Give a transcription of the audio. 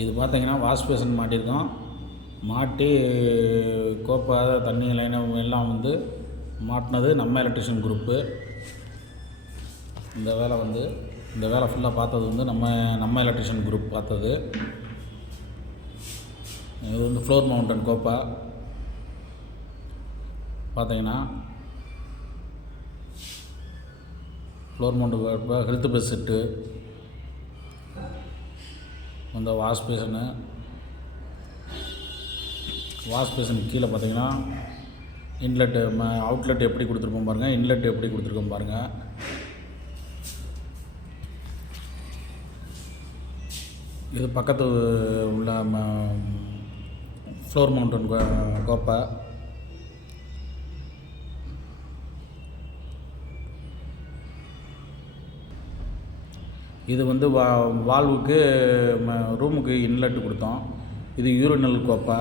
இது பார்த்தீங்கன்னா wash basin மாட்டியிருக்கோம். மாட்டி கோப்பை தண்ணி லைனை எல்லாம் வந்து மாட்டினது நம்ம எலக்ட்ரிஷியன் குரூப்பு. இந்த வேலை ஃபுல்லாக பார்த்தது வந்து நம்ம எலக்ட்ரிஷியன் குரூப் பார்த்தது. இது வந்து ஃப்ளோர் மவுண்டன் கோப்பை பார்த்தீங்கன்னா ஃப்ளோர் மவுண்டன் கோப்பை, ஹெல்த் பஸ் செட்டு, இந்த வாஷ் பேஷனுக்கு கீழே பார்த்தீங்கன்னா இன்லெட்டு அவுட்லெட் எப்படி கொடுத்துருக்கோம் பாருங்கள், இன்லெட் எப்படி கொடுத்துருக்கோம் பாருங்கள். இது பக்கத்து உள்ள ஃப்ளோர் மவுண்டன் கோப்பை. இது வந்து வால்வுக்கு ரூமுக்கு இன்லெட் கொடுத்தோம். இது யூரினல் கோப்பை.